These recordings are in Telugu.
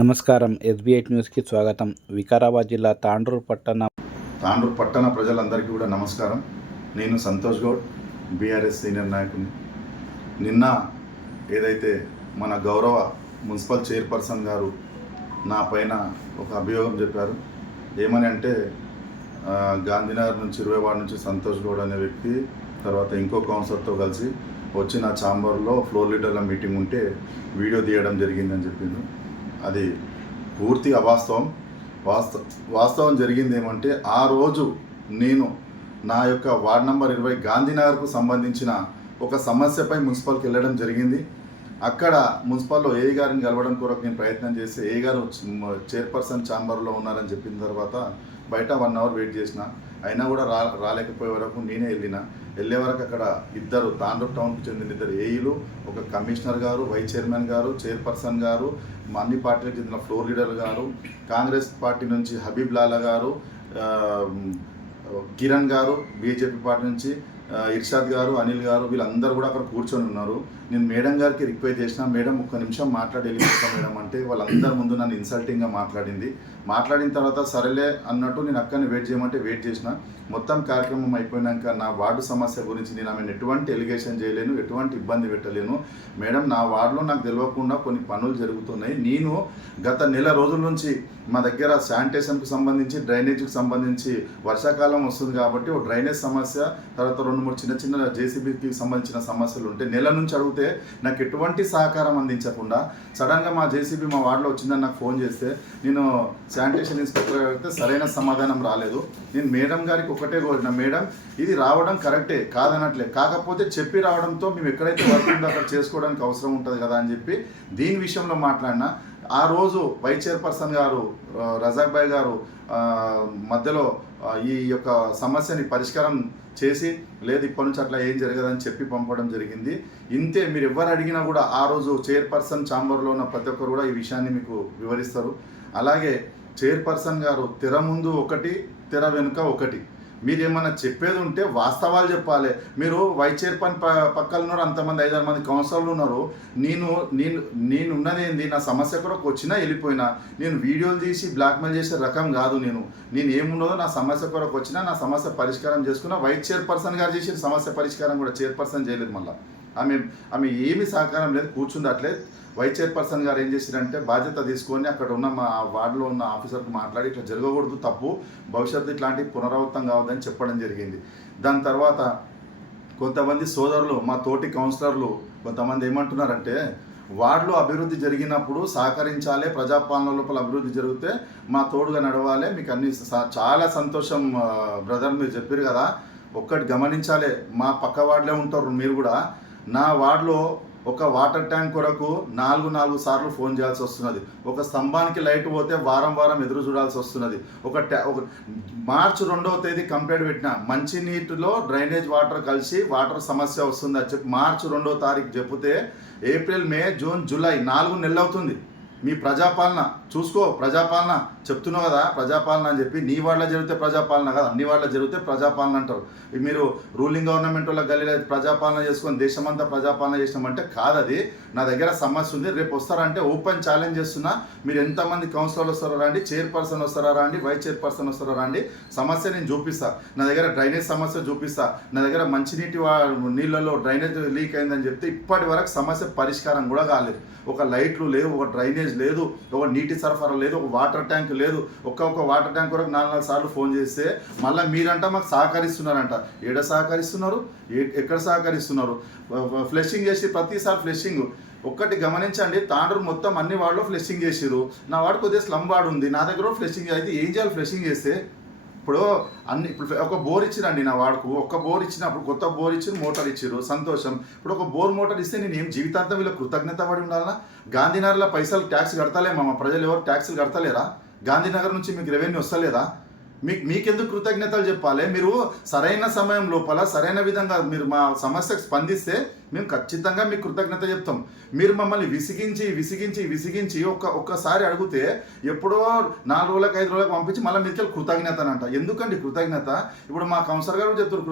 నమస్కారం. ఎస్బీఐ న్యూస్కి స్వాగతం. వికారాబాద్ జిల్లా తాండూరు పట్టణ ప్రజలందరికీ కూడా నమస్కారం. నేను సంతోష్ గౌడ్, బీఆర్ఎస్ సీనియర్ నాయకుని. నిన్న ఏదైతే మన గౌరవ మున్సిపల్ చైర్పర్సన్ గారు నా పైన ఒక అభియోగం చెప్పారు. ఏమని అంటే గాంధీనగర్ నుంచి 20 వార్డు నుంచి సంతోష్ గౌడ్ అనే వ్యక్తి తర్వాత ఇంకో కౌన్సిలర్తో కలిసి వచ్చి నా ఛాంబర్లో ఫ్లోర్ లీడర్ల మీటింగ్ ఉంటే వీడియో తీయడం జరిగిందని చెప్పింది. అది పూర్తి అవాస్తవం. వాస్తవం జరిగింది ఏమంటే, ఆ రోజు నేను నా యొక్క వార్డ్ నెంబర్ 20 గాంధీనగర్కు సంబంధించిన ఒక సమస్యపై మున్సిపల్కి వెళ్ళడం జరిగింది. అక్కడ మున్సిపల్లో ఏఈ గారిని కలవడం కొరకు నేను ప్రయత్నం చేసి ఏఈ గారు చైర్పర్సన్ ఛాంబర్లో ఉన్నారని చెప్పిన తర్వాత బయట 1 అవర్ వెయిట్ చేసిన. అయినా కూడా రాలేకపోయే వరకు నేనే వెళ్ళే వరకు అక్కడ ఇద్దరు తాండూరు టౌన్కి చెందిన 2 ఏఈలు, ఒక కమిషనర్ గారు, వైస్ చైర్మన్ గారు, చైర్పర్సన్ గారు, అన్ని పార్టీలకు చెందిన ఫ్లోర్ లీడర్ గారు, కాంగ్రెస్ పార్టీ నుంచి హబీబ్ లాలా గారు, కిరణ్ గారు, బీజేపీ పార్టీ నుంచి ఇర్షాద్ గారు, అనిల్ గారు, వీళ్ళందరూ కూడా అక్కడ కూర్చొని ఉన్నారు. నేను మేడం గారికి రిక్వెస్ట్ చేసిన, మేడం ఒక్క నిమిషం మాట్లాడి వెళ్ళిపోతాం మేడం అంటే వాళ్ళందరి ముందు నన్ను ఇన్సల్టింగ్గా మాట్లాడిన తర్వాత సరేలే అన్నట్టు నేను అక్కడిని వెయిట్ చేయమంటే వెయిట్ చేసిన. మొత్తం కార్యక్రమం అయిపోయినాక నా వార్డు సమస్య గురించి నేను ఆమెను ఎటువంటి ఎలిగేషన్ చేయలేను, ఎటువంటి ఇబ్బంది పెట్టలేను. మేడం, నా వార్డులో నాకు తెలియకుండా కొన్ని పనులు జరుగుతున్నాయి. నేను గత నెల రోజుల నుంచి మా దగ్గర శానిటేషన్కి సంబంధించి, డ్రైనేజీకి సంబంధించి వర్షాకాలం వస్తుంది కాబట్టి ఒక డ్రైనేజ్ సమస్య, తర్వాత 2-3 చిన్న జేసీబీకి సంబంధించిన సమస్యలు ఉంటే నెల నుంచి అడిగితే నాకు ఎటువంటి సహకారం అందించకుండా సడన్గా మా జేసీబీ మా వార్డులో వచ్చిందని నాకు ఫోన్ చేస్తే నేను శానిటేషన్ ఇన్స్పెక్టర్ అడిగితే సరైన సమాధానం రాలేదు. నేను మేడం గారికి ఒకటే కోరిన, మేడం ఇది రావడం కరెక్టే కాదనట్లే, కాకపోతే చెప్పి రావడంతో మేము ఎక్కడైతే వర్క్ ఉందో అక్కడ చేసుకోవడానికి అవసరం ఉంటుంది కదా అని చెప్పి దీని విషయంలో మాట్లాడినా. ఆ రోజు వైస్ చైర్పర్సన్ గారు రజాక్ భాయ్ గారు మధ్యలో ఈ యొక్క సమస్యని పరిష్కారం చేసి, లేదు ఇప్పటి నుంచి అట్లా ఏం జరగదని చెప్పి పంపడం జరిగింది. ఇంతే, మీరు ఎవరు అడిగినా కూడా ఆ రోజు చైర్పర్సన్ ఛాంబర్లో ఉన్న ప్రతి ఒక్కరు కూడా ఈ విషయాన్ని మీకు వివరిస్తారు. అలాగే చైర్పర్సన్ గారు తెర ముందు ఒకటి, తెర వెనుక ఒకటి. మీరు ఏమన్నా చెప్పేది ఉంటే వాస్తవాలు చెప్పాలి. మీరు వైస్ చైర్పర్సన్ పక్కన ఉన్నారు, అంతమంది 5-6 మంది కౌన్సిలర్లు ఉన్నారు. నేను ఉన్నది ఏంది, నా సమస్య కొరకు వచ్చినా వెళ్ళిపోయినా, నేను వీడియోలు తీసి బ్లాక్మెయిల్ చేసే రకం కాదు. నేను ఏమున్నదో నా సమస్య కొరకు వచ్చినా నా సమస్య పరిష్కారం చేసుకున్నా. వైస్ చైర్పర్సన్ గారు చేసిన సమస్య పరిష్కారం కూడా చైర్పర్సన్ చేయలేదు. మళ్ళీ ఆమె ఏమీ సహకారం లేదు, కూర్చుంది అట్లే. వైస్ చైర్పర్సన్ గారు ఏం చేశారంటే బాధ్యత తీసుకొని అక్కడ ఉన్న మా వార్డులో ఉన్న ఆఫీసర్కి మాట్లాడి ఇట్లా జరగకూడదు, తప్పు, భవిష్యత్తు ఇట్లాంటివి పునరావృతం కావద్దని చెప్పడం జరిగింది. దాని తర్వాత కొంతమంది సోదరులు, మా తోటి కౌన్సిలర్లు కొంతమంది ఏమంటున్నారంటే, వార్డులో అభివృద్ధి జరిగినప్పుడు సహకరించాలి, ప్రజాపాలన లోపల అభివృద్ధి జరిగితే మా తోడుగా నడవాలి, మీకు అన్ని చాలా సంతోషం బ్రదర్, మీరు చెప్పారు కదా. ఒక్కటి గమనించాలి, మా పక్క వార్డులే ఉంటారు మీరు కూడా. నా వార్డులో ఒక వాటర్ ట్యాంక్ కొరకు 4 సార్లు ఫోన్ చేయాల్సి వస్తున్నది. ఒక స్తంభానికి లైట్ పోతే వారం ఎదురు చూడాల్సి వస్తున్నది. ఒక మార్చి 2వ తేదీ కంప్లైంట్ పెట్టిన, మంచినీటిలో డ్రైనేజ్ వాటర్ కలిసి వాటర్ సమస్య వస్తుంది అని చెప్పి మార్చి 2వ తారీఖు చెప్తే ఏప్రిల్, మే, జూన్, జూలై 4 నెలలు అవుతుంది. మీ ప్రజాపాలన చూసుకో, ప్రజాపాలన చెప్తున్నావు కదా ప్రజాపాలన అని చెప్పి. నీ వాళ్ళ జరిగితే ప్రజాపాలన కదా, అన్ని వాళ్ళ జరిగితే ప్రజాపాలన అంటారు. మీరు రూలింగ్ గవర్నమెంట్ వాళ్ళ గల్లీలో ప్రజాపాలన చేసుకొని దేశమంతా ప్రజాపాలన చేసినామంటే కాదు. అది నా దగ్గర సమస్య ఉంది, రేపు వస్తారంటే ఓపెన్ ఛాలెంజ్ చేస్తున్నా. మీరు ఎంతమంది కౌన్సిలర్లు వస్తారా రండి, చైర్పర్సన్ వస్తారా రండి, వైస్ చైర్పర్సన్ వస్తారా రండి, సమస్య నేను చూపిస్తా. నా దగ్గర డ్రైనేజ్ సమస్య చూపిస్తా. నా దగ్గర మంచినీటి నీళ్ళలో డ్రైనేజ్ లీక్ అయిందని చెప్తే ఇప్పటి వరకు సమస్య పరిష్కారం కూడా కాలేదు. ఒక లైట్లు లేవు, ఒక డ్రైనేజ్ లేదు, ఒక నీటి సరఫరా లేదు, ఒక వాటర్ ట్యాంక్ లేదు. ఒక్క వాటర్ ట్యాంక్ వరకు 4 సార్లు ఫోన్ చేస్తే మళ్ళీ మీరంట మాకు సహకరిస్తున్నారంట. ఏడ సహకరిస్తున్నారు, ఎక్కడ సహకరిస్తున్నారు? ఫ్లెషింగ్ చేసి ప్రతిసారి ఫ్లెషింగ్. ఒక్కటి గమనించండి, తాండూరు మొత్తం అన్ని వార్డులో ఫ్లెషింగ్ చేసిరు. నా వాడు కొద్దిగా స్లమ్ వార్డు ఉంది, నా దగ్గర ఫ్లెషింగ్ అయితే ఏం చేయాలి? ఫ్లెషింగ్ చేస్తే ఇప్పుడు ఒక బోర్ ఇచ్చిరండి నా వాడుకు. ఒక్క బోర్ ఇచ్చినప్పుడు కొత్త బోర్ ఇచ్చారు, మోటార్ ఇచ్చారు, సంతోషం. ఇప్పుడు ఒక బోర్ మోటార్ ఇస్తే నేను ఏం జీవితాంతం వీళ్ళ కృతజ్ఞత పడి ఉండాలన్నా? గాంధీనగర్లో పైసలు ట్యాక్స్ కడతలేమా? మా ప్రజలు ఎవరు ట్యాక్సులు కడతలేరా? గాంధీనగర్ నుంచి మీకు రెవెన్యూ వస్తలేదా? మీకెందుకు కృతజ్ఞతలు చెప్పాలి? మీరు సరైన సమయం లోపల సరైన విధంగా మీరు మా సమస్యకు స్పందిస్తే మేము ఖచ్చితంగా మీకు కృతజ్ఞత చెప్తాం. మీరు మమ్మల్ని విసిగించి ఒక్కసారి అడిగితే ఎప్పుడో 4 రోజులకు 5 రోజులకు పంపించి మళ్ళీ మీకెళ్ళి కృతజ్ఞత అంట. ఎందుకండి కృతజ్ఞత? ఇప్పుడు మా కౌన్సిలర్ గారు చెప్తారు,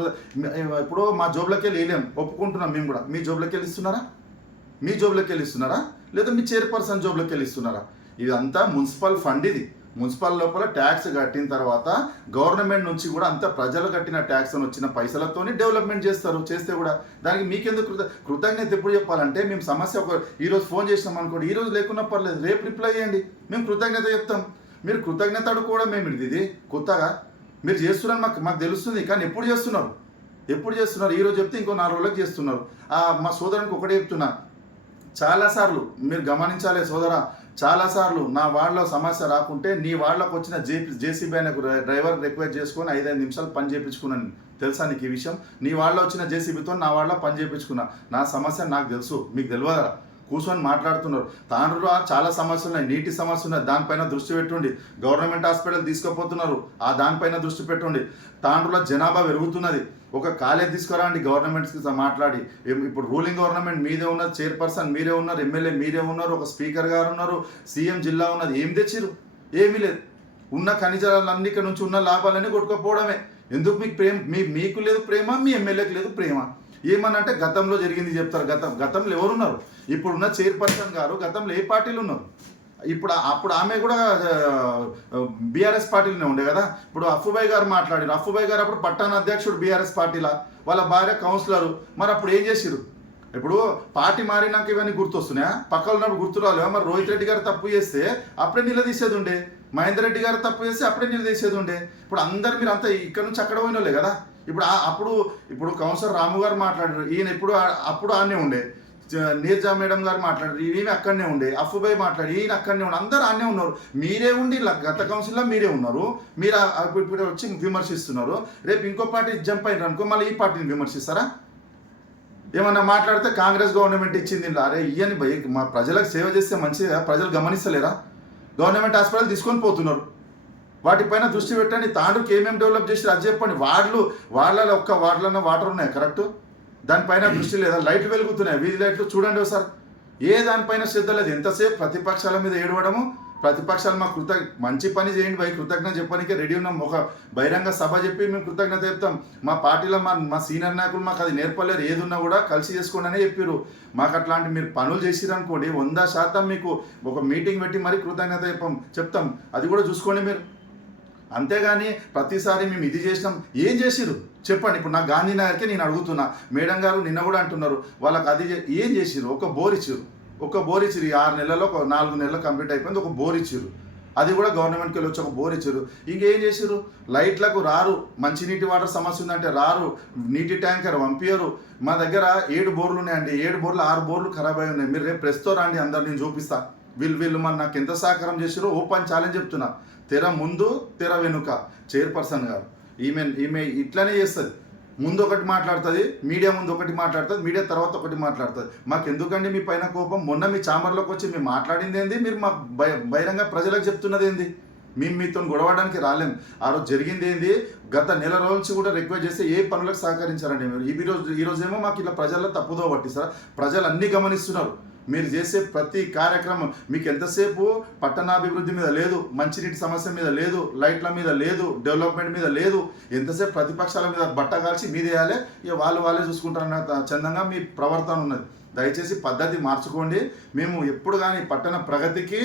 ఇప్పుడు మా జోబులకి వెళ్ళి వేయలేం, ఒప్పుకుంటున్నాం మేము కూడా. మీ జోబులకి వెళ్ళి ఇస్తున్నారా? లేదా మీ చైర్పర్సన్ జోబులకి వెళ్ళి ఇస్తున్నారా? ఇదంతా మున్సిపల్ ఫండ్. ఇది మున్సిపల్ లోపల ట్యాక్స్ కట్టిన తర్వాత గవర్నమెంట్ నుంచి కూడా అంత ప్రజలు కట్టిన ట్యాక్స్ అని వచ్చిన పైసలతోని డెవలప్మెంట్ చేస్తారు. చేస్తే కూడా దానికి మీకెందుకు కృతజ్ఞత ఎప్పుడు చెప్పాలంటే, మేము సమస్య ఈరోజు ఫోన్ చేసినాం అనుకోండి, ఈరోజు లేకున్నా పర్లేదు, రేపు రిప్లై చేయండి, మేము కృతజ్ఞత చెప్తాం. మీరు కృతజ్ఞత అడుక్కోవడం మేము ఇది కొత్తగా మీరు చేస్తున్నారు మాకు తెలుస్తుంది, కానీ ఎప్పుడు చేస్తున్నారు ఈరోజు చెప్తే ఇంకో 4 రోజులకు చేస్తున్నారు. మా సోదరునికి ఒకటే చెప్తున్నా, చాలాసార్లు మీరు గమనించాలి సోదరా, చాలాసార్లు నా వాళ్ళలో సమస్య రాకుంటే నీ వాళ్ళకు వచ్చిన జేసీబీ అయిన డ్రైవర్ రిక్వెస్ట్ చేసుకొని 5-5 నిమిషాలు పని చేయించుకున్నాను. తెలుసా నీకు ఈ విషయం? నీ వాళ్ళలో వచ్చిన జేసీబీతో నా వాళ్ళ పని చేయించుకున్నా. నా సమస్య నాకు తెలుసు, మీకు తెలియదా? కూర్చొని మాట్లాడుతున్నారు. తాండ్రులో చాలా సమస్యలు ఉన్నాయి, నీటి సమస్య ఉన్నాయి, దానిపైన దృష్టి పెట్టుండి. గవర్నమెంట్ హాస్పిటల్ తీసుకుపోతున్నారు, దానిపైన దృష్టి పెట్టుండి. తాండ్రులో జనాభా పెరుగుతున్నది, ఒక కాలేజ్ తీసుకురండి గవర్నమెంట్స్కి మాట్లాడి. ఇప్పుడు రూలింగ్ గవర్నమెంట్ మీదే ఉన్నది, చైర్పర్సన్ మీరే ఉన్నారు, ఎమ్మెల్యే మీరే ఉన్నారు, ఒక స్పీకర్ గారు ఉన్నారు, సీఎం జిల్లా ఉన్నది. ఏం తెచ్చిరు? ఏమీ లేదు. ఉన్న ఖనిజాలన్నీ ఇక్కడ నుంచి ఉన్న లాభాలన్నీ కొట్టుకుపోవడమే. ఎందుకు మీకు మీకు లేదు ప్రేమ, మీ ఎమ్మెల్యేకి లేదు ప్రేమ. ఏమనంటే గతంలో జరిగింది చెప్తారు. గతంలో ఎవరున్నారు? ఇప్పుడున్న చైర్పర్సన్ గారు గతంలో ఏ పార్టీలు ఉన్నారు? అప్పుడు ఆమె కూడా బీఆర్ఎస్ పార్టీలోనే ఉండే కదా. ఇప్పుడు అఫ్ఫుబాయ్ గారు మాట్లాడారు. అఫ్ఫుబాయ్ గారు అప్పుడు పట్టణ అధ్యక్షుడు బీఆర్ఎస్ పార్టీలా, వాళ్ళ భార్య కౌన్సిలరు. మరి అప్పుడు ఏం చేసిరు? ఇప్పుడు పార్టీ మారినాక ఇవన్నీ గుర్తొస్తున్నాయా? పక్కన ఉన్నప్పుడు గుర్తు రాలేవా? మరి రోహిత్ రెడ్డి గారు తప్పు చేస్తే అప్పుడే నిలదీసేది ఉండే, మహేందర్ రెడ్డి గారు తప్పు చేస్తే అప్పుడే నిలదీసేది ఉండే. ఇప్పుడు అందరు మీరు అంతా ఇక్కడ నుంచి అక్కడ పోయిన వాళ్ళే కదా. ఇప్పుడు కౌన్సిలర్ రాము గారు మాట్లాడారు, ఈయన అప్పుడు ఆనే ఉండే. నీర్జా మేడం గారు మాట్లాడారు, ఈయన అక్కడనే ఉండే. అఫ్ఫుబాయ్ మాట్లాడి, ఈయన అక్కడనే ఉండే. అందరూ ఆనే ఉన్నారు. మీరే ఉండి గత కౌన్సిల్లో మీరే ఉన్నారు. మీరు ఇప్పుడు వచ్చి విమర్శిస్తున్నారు. రేపు ఇంకో పార్టీ జంప్ అయినారు అనుకో, మళ్ళీ ఈ పార్టీని విమర్శిస్తారా? ఏమన్నా మాట్లాడితే కాంగ్రెస్ గవర్నమెంట్ ఇచ్చింది. అరే ఇయ్యని మా ప్రజలకు సేవ చేస్తే మంచిగా, ప్రజలు గమనిస్తలేరా? గవర్నమెంట్ హాస్పిటల్ తీసుకొని పోతున్నారు. వాటిపైన దృష్టి పెట్టండి. తాండ్రుకి ఏమేమి డెవలప్ చేసి అది చెప్పండి. వాళ్ళ ఒక్క వార్డులన్న వాటర్ ఉన్నాయి కరెక్ట్, దానిపైన దృష్టి లేదా? లైట్లు వెలుగుతున్నాయి, వీధి లైట్లు చూడండి ఒకసారి. దానిపైన శ్రద్ధ లేదు. ఎంతసేపు ప్రతిపక్షాల మీద ఏడవడము. ప్రతిపక్షాలు మాకు మంచి పని చేయండి కృతజ్ఞత చెప్పడానికే రెడీ ఉన్నాం. ఒక బహిరంగ సభ చెప్పి మేము కృతజ్ఞత చెప్తాం. మా పార్టీలో మా సీనియర్ నాయకులు మాకు అది నేర్పలేరు. ఏదున్నా కూడా కలిసి చేసుకోండి అనే చెప్పారు. మాకు అట్లాంటి మీరు పనులు చేసిరనుకోండి 100% మీకు ఒక మీటింగ్ పెట్టి మరీ కృతజ్ఞత చెప్తాం. అది కూడా చూసుకోండి మీరు. అంతేగాని ప్రతిసారి మేము ఇది చేసినాం, ఏం చేసిరు చెప్పండి. ఇప్పుడు నా గాంధీనగర్కి నేను అడుగుతున్నా, మేడం గారు నిన్న కూడా అంటున్నారు, వాళ్ళకి అది ఏం చేసిరు? ఒక బోర్ ఇచ్చిరు. 6 నెలల్లో 4 నెలలు కంప్లీట్ అయిపోయింది. ఒక బోర్ ఇచ్చిరు. అది కూడా గవర్నమెంట్కి వెళ్ళి వచ్చి ఒక బోర్ ఇచ్చారు. ఇంకేం చేసారు? లైట్లకు రారు, మంచినీటి వాటర్ సమస్య ఉందంటే రారు, నీటి ట్యాంకర్ పంపించరు. మా దగ్గర 7 బోర్లు ఉన్నాయండి. 7 బోర్లు 6 బోర్లు ఖరాబ్ అయి ఉన్నాయి. మీరు రేపు ప్రెస్తో రండి, అందరు నేను చూపిస్తా. వీళ్ళు నాకు ఎంత సహకారం చేసారో ఓపెన్ ఛాలెంజ్ చెప్తున్నా. తెర ముందు తెర వెనుక చైర్పర్సన్ గారు ఈమె ఇట్లనే చేస్తుంది. ముందు ఒకటి మాట్లాడుతుంది, మీడియా ముందు ఒకటి మాట్లాడుతుంది, మీడియా తర్వాత ఒకటి మాట్లాడుతుంది. మాకు ఎందుకండి మీ పైన కోపం? మొన్న మీ ఛాంబర్లోకి వచ్చి మేము మాట్లాడింది ఏంది? మీరు మాకు బహిరంగ ప్రజలకు చెప్తున్నది ఏంది? మేము మీతో గొడవడానికి రాలేం. ఆ రోజు జరిగింది ఏంది? గత నెల రోజుల నుంచి కూడా రిక్వెస్ట్ చేస్తే ఏ పనులకు సహకరించారండి మీరు? ఈరోజేమో మాకు ఇలా ప్రజల్లో తప్పుదో పట్టిస్తారా? ప్రజలు అన్నీ గమనిస్తున్నారు. మీరు చేసే ప్రతి కార్యక్రమం మీకు ఎంతసేపు పట్టణాభివృద్ధి మీద లేదు, మంచినీటి సమస్య మీద లేదు, లైట్ల మీద లేదు, డెవలప్మెంట్ మీద లేదు. ఎంతసేపు ప్రతిపక్షాల మీద బట్ట కాల్చి మీదేయాలి, ఇక వాళ్ళే చూసుకుంటారన్న చందంగా మీ ప్రవర్తన ఉన్నది. దయచేసి పద్ధతి మార్చుకోండి. మేము ఎప్పుడు కానీ పట్టణ ప్రగతికి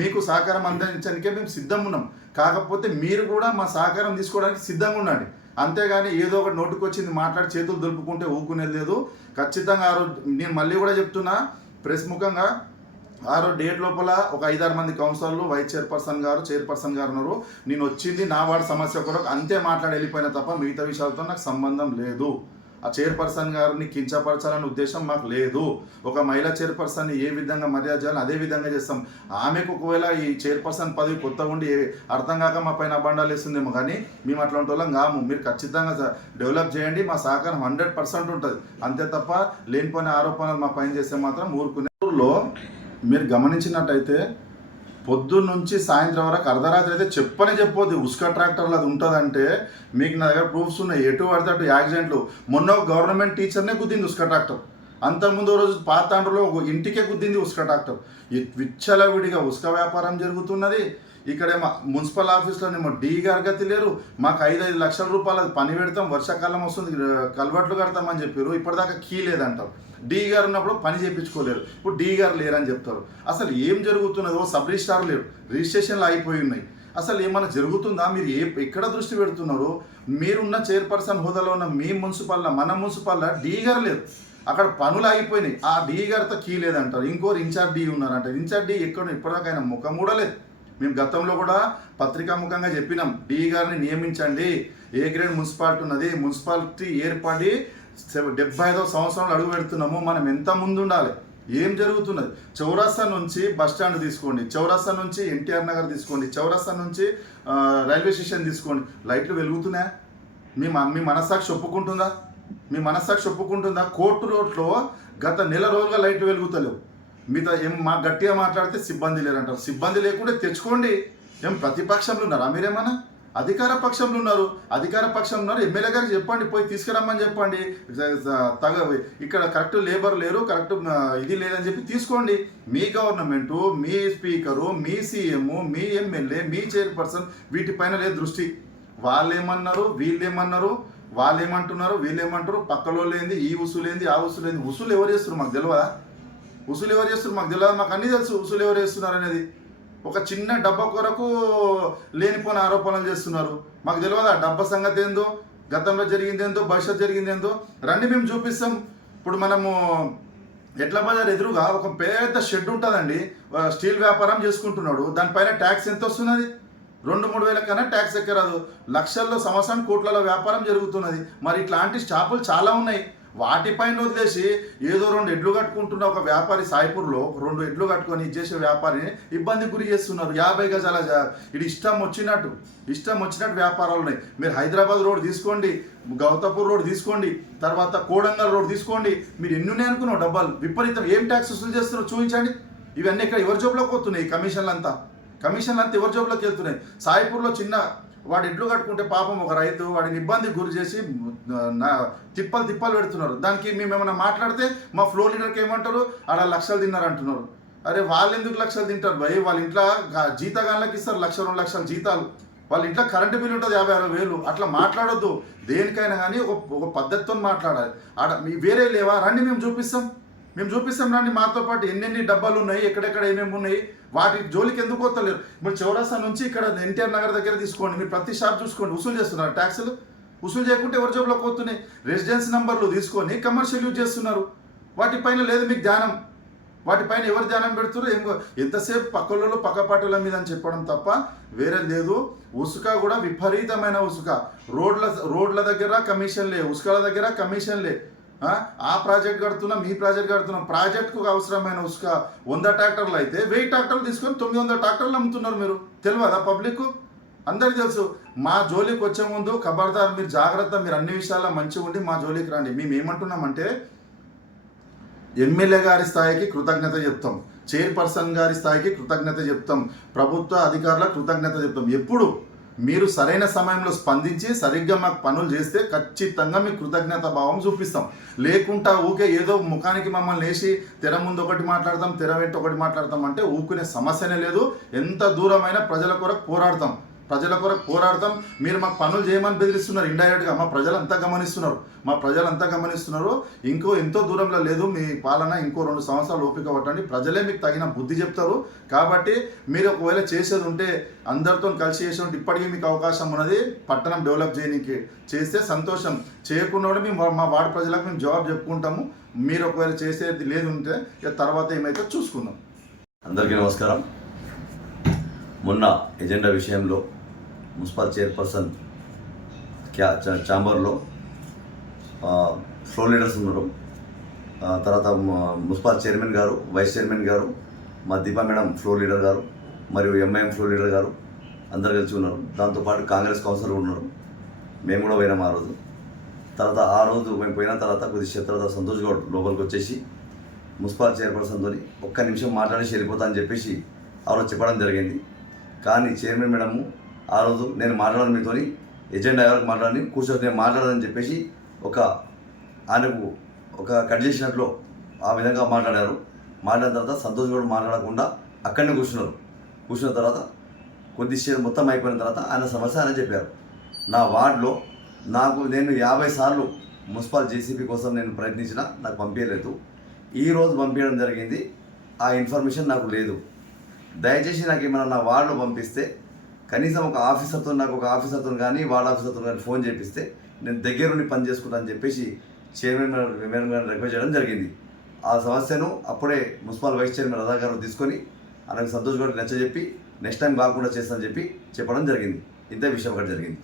మీకు సహకారం అందించడానికే మేము సిద్ధంగా ఉన్నాం. కాకపోతే మీరు కూడా మా సహకారం తీసుకోవడానికి సిద్ధంగా ఉండండి. అంతేగాని ఏదో ఒకటి నోటుకు వచ్చింది మాట్లాడి చేతులు దులుపుకుంటే ఊకునేది లేదు. ఖచ్చితంగా ఆ రోజు నేను మళ్ళీ కూడా చెప్తున్నా, ప్రెస్ ముఖంగా ఆ రోజు డేట్ లోపల ఒక 5-6 మంది కౌన్సిలర్లు, వైస్ చైర్పర్సన్ గారు ఉన్నారు. నేను వచ్చింది నా వార్డు సమస్య కూడా అంతే మాట్లాడి వెళ్ళిపోయినా తప్ప మిగతా విషయాలతో నాకు సంబంధం లేదు. ఆ చైర్పర్సన్ గారిని కించపరచాలనే ఉద్దేశం మాకు లేదు. ఒక మహిళా చైర్పర్సన్ని ఏ విధంగా మర్యాద చేయాలో అదే విధంగా చేస్తాం. ఆమెకు ఒకవేళ ఈ చైర్పర్సన్ పదవి కొత్తగా ఉండి అర్థం కాక మా పైన అబండాలు వేస్తుందేమో, కానీ మేము అట్లాంటి వాళ్ళం కాము. మీరు ఖచ్చితంగా డెవలప్ చేయండి, మా సహకారం 100% ఉంటుంది. అంతే తప్ప లేనిపోయిన ఆరోపణలు మా పైన చేస్తే మాత్రం ఊరుకునే. ఊళ్ళో మీరు గమనించినట్టయితే పొద్దున్న నుంచి సాయంత్రం వరకు అర్ధరాత్రి అయితే చెప్పొద్దు ఉస్కా ట్రాక్టర్లు అది ఉంటుందంటే మీకు నా దగ్గర ప్రూఫ్స్ ఉన్నాయి. ఎటు పడితే అటు యాక్సిడెంట్లు. మొన్న ఒక గవర్నమెంట్ టీచర్నే గుద్దింది ఉస్కా ట్రాక్టర్. అంతకుముందు రోజు పాతాండ్రులో ఒక ఇంటికే గుద్దింది ఉస్కా ట్రాక్టర్. విచ్చలవిడిగా ఉస్కా వ్యాపారం జరుగుతున్నది. ఇక్కడేమో మున్సిపల్ ఆఫీస్లోనేమో డి గారు గతి లేరు. మాకు 5 లక్షల రూపాయలు పని పెడతాం, వర్షాకాలం వస్తుంది, కల్వర్ట్లు కడతామని చెప్పారు, ఇప్పటిదాకా కీ లేదంటారు. డి గారు ఉన్నప్పుడు పని చేయించుకోలేరు, ఇప్పుడు డి గారు లేరని చెప్తారు. అసలు ఏం జరుగుతున్నదో సబ్ రిజిస్ట్రార్ లేరు, రిజిస్ట్రేషన్లు అయిపోయి ఉన్నాయి. అసలు ఏమైనా జరుగుతుందా? మీరు ఎక్కడ దృష్టి పెడుతున్నారు? మీరున్న చైర్పర్సన్ హోదాలో ఉన్న మీ మున్సిపల్లో, మన మున్సిపల్లో డి గారు లేరు, అక్కడ పనులు ఆగిపోయినాయి. ఆ డి గారితో కీ లేదంటారు. ఇంకోరు ఇన్ఛార్జ్ డి ఉన్నారంట. ఇన్ఛార్జ్ డి ఎక్కడ ఇప్పటిదాకా ఆయన ముఖం కూడా లేదు. మేము గతంలో కూడా పత్రికాముఖంగా చెప్పినాం, డి గారిని నియమించండి, ఏ గ్రేడ్ మున్సిపాలిటీ ఉన్నది, మున్సిపాలిటీ ఏర్పడి 75వ సంవత్సరంలో అడుగు పెడుతున్నాము, మనం ఎంత ముందు ఉండాలి, ఏం జరుగుతున్నది? చౌరస్తా నుంచి బస్ స్టాండ్ తీసుకోండి, చౌరస్తా నుంచి ఎన్టీఆర్ నగర్ తీసుకోండి, చౌరస్తా నుంచి రైల్వే స్టేషన్ తీసుకోండి, లైట్లు వెలుగుతున్నాయా? మీ మనస్సాక్షి ఒప్పుకుంటుందా? మీ మనస్సాక్షి ఒప్పుకుంటుందా? కోర్టు రోడ్లో గత నెల రోజులుగా లైట్లు వెలుగుతలేవు. మీతో ఏం మా గట్టిగా మాట్లాడితే సిబ్బంది లేరంటారు. సిబ్బంది లేకుంటే తెచ్చుకోండి. ఏం ప్రతిపక్షంలో ఉన్నారా మీరేమన్నా? అధికార పక్షంలో ఉన్నారు. అధికార పక్షంలో ఉన్నారు, ఎమ్మెల్యే గారికి చెప్పండి, పోయి తీసుకురమ్మని చెప్పండి. ఇక్కడ కరెక్ట్ లేబర్ లేరు, కరెక్ట్ ఇది లేదని చెప్పి తీసుకోండి. మీ గవర్నమెంటు, మీ స్పీకరు, మీ సీఎం, మీ ఎమ్మెల్యే, మీ చైర్పర్సన్ వీటిపైన లేదు దృష్టి. వాళ్ళేమన్నారు, వీళ్ళేమన్నారు, వాళ్ళేమంటున్నారు, వీళ్ళేమంటారు, పక్కలో లేనిది ఈ ఉసులేంది, ఆ ఉసులేంది. ఉసులు ఎవరు చేస్తున్నారు మాకు తెలియదా? ఉసులు ఎవరు చేస్తున్నారు మాకు తెలియదు. మాకు అన్నీ తెలుసు ఉసులు ఎవరు చేస్తున్నారు అనేది. ఒక చిన్న డబ్బా కొరకు లేనిపోయిన ఆరోపణలు చేస్తున్నారు. మాకు తెలియదా డబ్బా సంగతి ఏందో, గతంలో జరిగింది ఏందో, భవిష్యత్తు జరిగింది ఏందో. రండి మేము చూపిస్తాం. ఇప్పుడు మనము ఎడ్ల బజార్ ఎదురుగా ఒక పెద్ద షెడ్ ఉంటుందండి, స్టీల్ వ్యాపారం చేసుకుంటున్నాడు. దానిపైన ట్యాక్స్ ఎంత వస్తున్నది? 2-3 వేల కన్నా ట్యాక్స్ ఎక్కరాదు. లక్షల్లో, సంవత్సరానికి కోట్లలో వ్యాపారం జరుగుతున్నది. మరి ఇట్లాంటి స్టాపులు చాలా ఉన్నాయి. వాటిపైన వదిలేసి ఏదో 2 ఎడ్లు కట్టుకుంటున్న ఒక వ్యాపారి, సాయిపూర్లో 2 ఎడ్లు కట్టుకొని ఇచ్చేసే వ్యాపారిని ఇబ్బందికి గురి చేస్తున్నారు. 50 గజాల ఇది ఇష్టం వచ్చినట్టు వ్యాపారాలు ఉన్నాయి. మీరు హైదరాబాద్ రోడ్ తీసుకోండి, గౌతపూర్ రోడ్ తీసుకోండి, తర్వాత కోడంగల్ రోడ్ తీసుకోండి. మీరు ఎన్ని ఉన్నాయి అనుకున్నావు డబ్బాలు? విపరీతం. ఏం ట్యాక్స్ వసూలు చేస్తున్నారో చూపించండి. ఇవన్నీ ఇక్కడ ఎవరి జోబులోకి పోతున్నాయి? కమిషన్లు అంతా ఎవరి జోబులోకి వెళ్తున్నాయి? సాయిపూర్లో చిన్న వాడు ఎడ్లు కట్టుకుంటే పాపం ఒక రైతు వాడిని ఇబ్బందికి గురి చేసి తిప్పలు పెడుతున్నారు. దానికి మేము ఏమైనా మాట్లాడితే మా ఫ్లోర్ లీడర్కి ఏమంటారు, ఆడ లక్షలు తిన్నారు అంటున్నారు. అరే వాళ్ళు ఎందుకు లక్షలు తింటారు భయ్? వాళ్ళ ఇంట్లో జీతగాళ్ళకి ఇస్తారు 1-2 లక్షల జీతాలు. వాళ్ళ ఇంట్లో కరెంటు బిల్లు ఉంటుంది 50-60 వేలు. అట్లా మాట్లాడొద్దు. దేనికైనా కానీ ఒక పద్ధతితో మాట్లాడాలి. ఆడ వేరే లేవా? రండి మేము చూపిస్తాం రండి. మాతో పాటు ఎన్నెన్ని డబ్బాలు ఉన్నాయి, ఎక్కడెక్కడ ఏమేమి ఉన్నాయి, వాటి జోలికి ఎందుకు పోతలేరు? మీరు చౌరస్తా నుంచి ఇక్కడ ఎన్టీఆర్ నగర్ దగ్గర తీసుకోండి, మీరు ప్రతి షాప్ చూసుకోండి, వసూలు చేస్తున్నారు ట్యాక్సులు. వసూలు చేయకుంటే ఎవరి జోబులోకి పోతున్నాయి? రెసిడెన్స్ నెంబర్లు తీసుకొని కమర్షియల్ యూజ్ చేస్తున్నారు. వాటిపైన లేదు మీకు ధ్యానం. వాటిపైన ఎవరు ధ్యానం పెడుతున్నారు? ఎంతసేపు పక్కపాటుల మీద అని చెప్పడం తప్ప వేరే లేదు. ఉసుక కూడా విపరీతమైన ఉసుక. రోడ్ల దగ్గర కమిషన్లే, ఉసుకల దగ్గర కమిషన్లే. ఆ ప్రాజెక్ట్ కడుతున్నాం, ఈ ప్రాజెక్ట్ కడుతున్నాం. ప్రాజెక్టుకు అవసరమైన ఉసుక 100 ట్రాక్టర్లు అయితే 1000 ట్రాక్టర్లు తీసుకొని 900 ట్రాక్టర్లు అమ్ముతున్నారు. మీరు తెలియదా? పబ్లిక్ అందరికీ తెలుసు. మా జోలికి వచ్చే ముందు ఖబర్దార్, మీరు జాగ్రత్త, మీరు అన్ని విషయాల్లో మంచిగా ఉండి మా జోలికి రండి. మేము ఏమంటున్నామంటే ఎమ్మెల్యే గారి స్థాయికి కృతజ్ఞత చెప్తాం, చైర్పర్సన్ గారి స్థాయికి కృతజ్ఞత చెప్తాం, ప్రభుత్వ అధికారులకు కృతజ్ఞత చెప్తాం. ఎప్పుడు మీరు సరైన సమయంలో స్పందించి సరిగ్గా మాకు పనులు చేస్తే ఖచ్చితంగా మీకు కృతజ్ఞత భావం చూపిస్తాం. లేకుంటా ఊకే ఏదో ముఖానికి మమ్మల్ని వేసి తెర ముందు ఒకటి మాట్లాడతాం, తెర వెంట ఒకటి మాట్లాడతాం అంటే ఊకునే సమస్యనే లేదు. ఎంత దూరమైనా ప్రజల కొరకు పోరాడతాం. మీరు మాకు పనులు చేయమని బెదిరిస్తున్నారు ఇండైరెక్ట్గా. మా ప్రజలంతా గమనిస్తున్నారు. ఎంతో దూరంలో లేదు మీ పాలన. ఇంకో 2 సంవత్సరాలు ఓపిక పట్టండి, ప్రజలే మీకు తగిన బుద్ధి చెప్తారు. కాబట్టి మీరు ఒకవేళ చేసేది ఉంటే అందరితో కలిసి చేసేది ఇప్పటికీ మీకు అవకాశం ఉన్నది. పట్టణం డెవలప్ చేయడానికి చేస్తే సంతోషం, చేయకుండా మేము మా వార్డు ప్రజలకు మేము జవాబు చెప్పుకుంటాము. మీరు ఒకవేళ చేసేది లేదు ఉంటే తర్వాత ఏమైతే చూసుకుందాం. అందరికీ నమస్కారం. మొన్న ఎజెండా విషయంలో మున్సిపల్ చైర్పర్సన్ ఛాంబర్లో ఫ్లోర్ లీడర్స్ ఉన్నారు. తర్వాత మున్సిపల్ చైర్మన్ గారు, వైస్ చైర్మన్ గారు, మా దీపా మేడం ఫ్లోర్ లీడర్ గారు, మరియు ఎంఐఎం ఫ్లోర్ లీడర్ గారు అందరు కలిసి ఉన్నారు. దాంతోపాటు కాంగ్రెస్ కౌన్సిలర్ ఉన్నారు. మేము కూడా పోయినాం ఆ రోజు. తర్వాత ఆ రోజు మేము పోయిన తర్వాత కొద్దిసేపు తర్వాత సంతోష్ గౌడ్ లోపలికి వచ్చేసి మున్సిపల్ చైర్పర్సన్తో ఒక్క నిమిషం మాట్లాడేసి వెళ్ళిపోతా అని చెప్పేసి ఆ రోజు చెప్పడం జరిగింది. కానీ చైర్మన్ మేడము ఆ రోజు నేను మాట్లాడాను, మీతో ఎజెండా ఎవరికి మాట్లాడి కూర్చొని నేను మాట్లాడదని చెప్పేసి ఆయనకు కట్ చేసినట్లు ఆ విధంగా మాట్లాడారు. మాట్లాడిన తర్వాత సంతోష్ గౌడ్ మాట్లాడకుండా అక్కడనే కూర్చున్న తర్వాత కొద్దిసేపు మొత్తం అయిపోయిన తర్వాత ఆయన సమస్య అని చెప్పారు. నా వార్డులో నేను 50 సార్లు మున్సిపల్ జేసీబీ కోసం నేను ప్రయత్నించినా నాకు పంపించలేదు. ఈరోజు పంపించడం జరిగింది. ఆ ఇన్ఫర్మేషన్ నాకు లేదు. దయచేసి నాకు ఏమైనా నా వార్డులో పంపిస్తే కనీసం ఒక ఆఫీసర్తో కానీ వార్డ్ ఆఫీసర్తో కానీ ఫోన్ చేపిస్తే నేను దగ్గరుండి పని చేసుకుంటాను అని చెప్పేసి చైర్మన్ గారిని రిక్వెస్ట్ చేయడం జరిగింది. ఆ సమస్యను అప్పుడే మున్సిపల్ వైస్ చైర్మన్ రజా గారు తీసుకొని ఆయనకు సంతోష్ గారికి నచ్చజెప్పి నెక్స్ట్ టైం కాకుండా చేస్తానని చెప్పడం జరిగింది. ఇంతే విషయం ఒకటి జరిగింది.